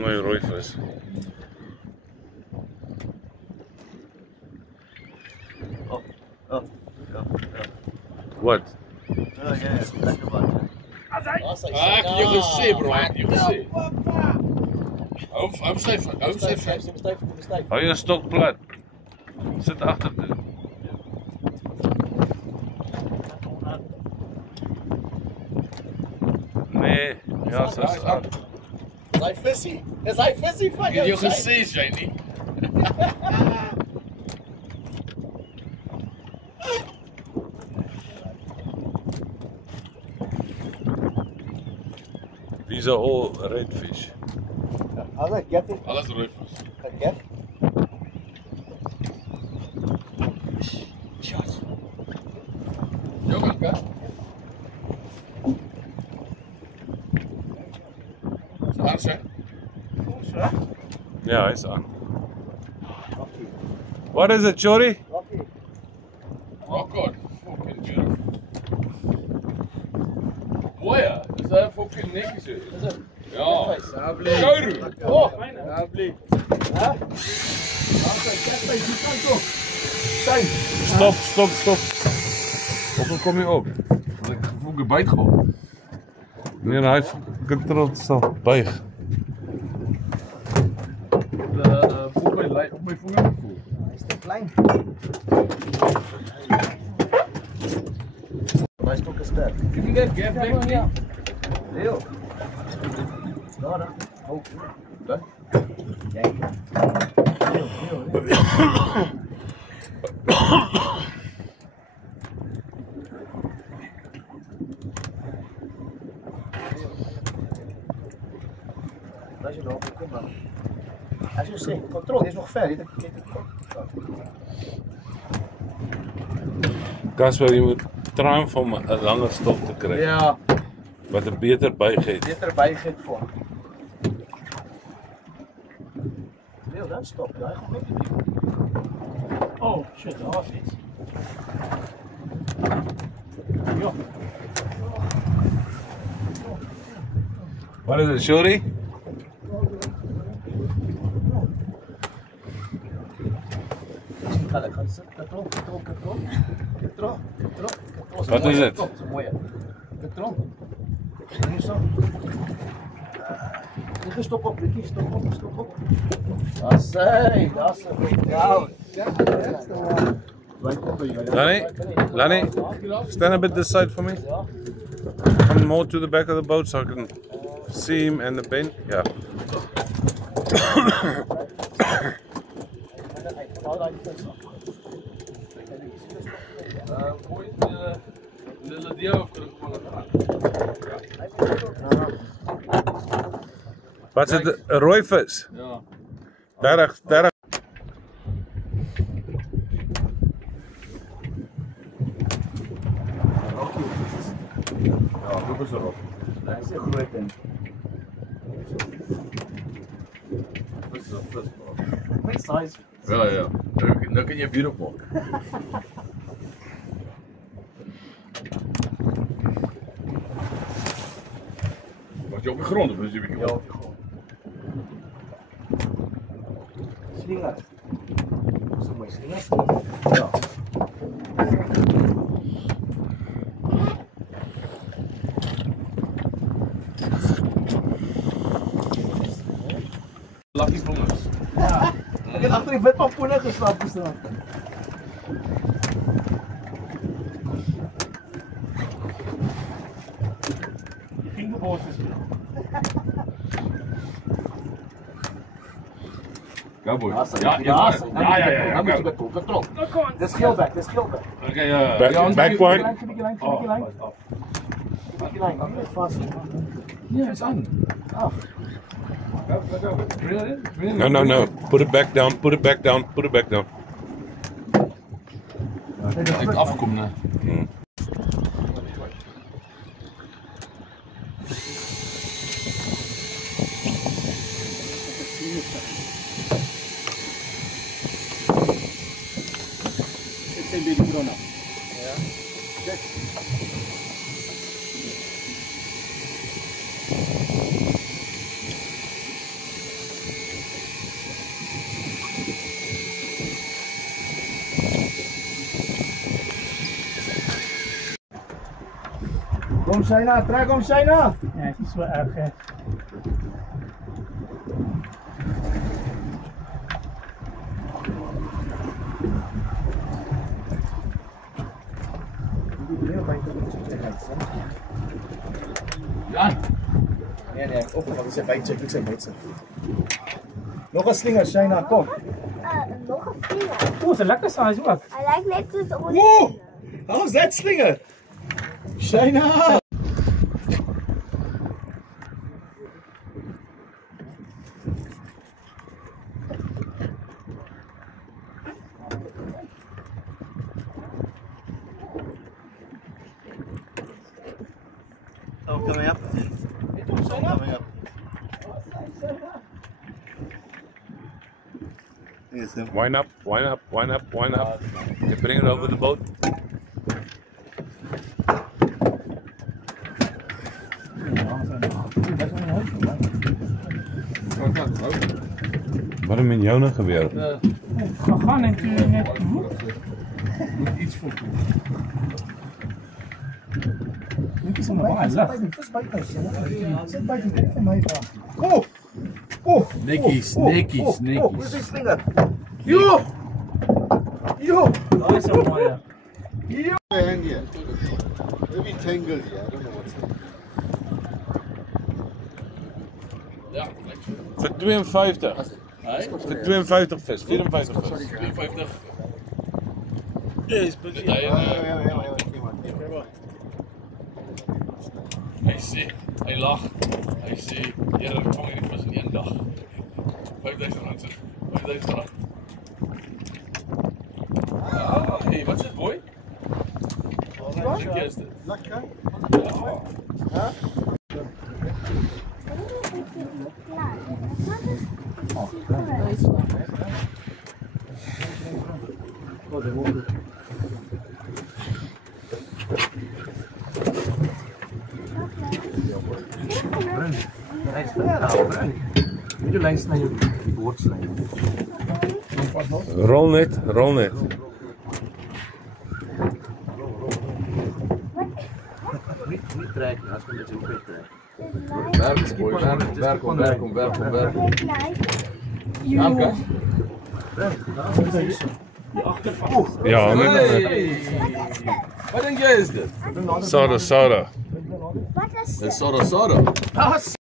Mooi rooi vis. Wat? Ek jy gesê bro, jy gesê. Hou styf. Hou jou stok plat. Sit agter dit. Nee, ja, dis aan. Is hy visie van jou? Jy gesê jy nie. These are all redfish. Alles rooi vis. Jou kan kyk. Aan sê. Ja, hy's aan. What is it, Chori? Oh god, fucking beautiful. Mooi, is dat fucking netjies is. Ja. Kouru. Oh, lovely. Stop. Of dan kom je op? Ik voel gebyt gehad. Nee, hy control sal buig. Voel my lyn op my vinger gevoel. Hy's te klein. Daai stok is sterk. Can you get back here? Leo. Daar. Hou. Daar. Kyk. Leo. Daar is nog, kom maar. As jy sê, kontrol, dis nog ver, dit Casper, jy moet try om 'n langer stok te kry. Ja, Wat 'n beter buig het. beter buigheid voor. Leo, dan stop. Daai gaan net nie. Oh, shit, daar's iets. Ja. What is it, Shorty? Ek gaan sit, katrol. Wat is dit? Dis mooi. Katrol. Hier so. Ek stop op. Daar's hy. Ja. Lani, stand a bit this side for me. Come more to the back of the boat so I can see him and the bend. Yeah. Wat is dit? 'n rooi vis? Ja. 30. Ja, Loop eens erop. Dit is 'n groot ding. Vis is 'n vis. My size. Ja. Nou kan jy bier opmaak. Wat jy op die grond of is jy bietjie Ja, op? op die grond. Slinger. So my slinger. Ja. Lucky vingers. Ja. Ek het agter die wit pampoene gestap gestaan. Die vingerboot is Cowboy. Ja. Katrol. Dis geelbek. Okay, Back point. Bietjie lyn. Net vas. Ja, is aan. Af. No. Put it back down. Ek afkom, né? Dit zijn baby corona. Ja. Kijk. Kom Shayna, trek hom Shayna. Ja, het is so erg hè. Jan. Nee, opgevat, dis 'n bytjie, ek sê net so. Nog 'n slinger Shayna, kom. Nog 'n slinger. O, dis 'n lekker size ook. Hy lyk net soos ons. Ooh! How's that slinger? Shayna! Oh, coming up. Coming up. Yes, sir. Wind up, wind up, wind up, wind up. You bring it over the boat. Wat is met jou nou gebeur? Gaan en toe net. Moet iets voor doen. Dit is maar baie lig. Dis buite Shayna. Sit buite net vir my daar. Oh! Oh! Netjies, netjies, netjies. Dis die slinger. Jo! Jo! Daai is mooi. Jo! Hang here. Maybe tangled here. I don't know what's Ja, Voor 52. Hey? Voor 52 vis, 54 vis. 52. Yes, but Hy sê, hy lag. Hy sê, "Here, ek vang hierdie vis in een dag." R5000 sê. R5000. Ah, hey, wat is dit, boy? Wat is dit? Lekker. Ja. Moet jy luister na jou boordslyn. Rol net, rol net. Nie trek, as jy net so vet trek. Werk, boy, werk. Dankie. Ja, Hey. Wat dink jy is dit? Soda, soda. Wat is Dis soda. Ah,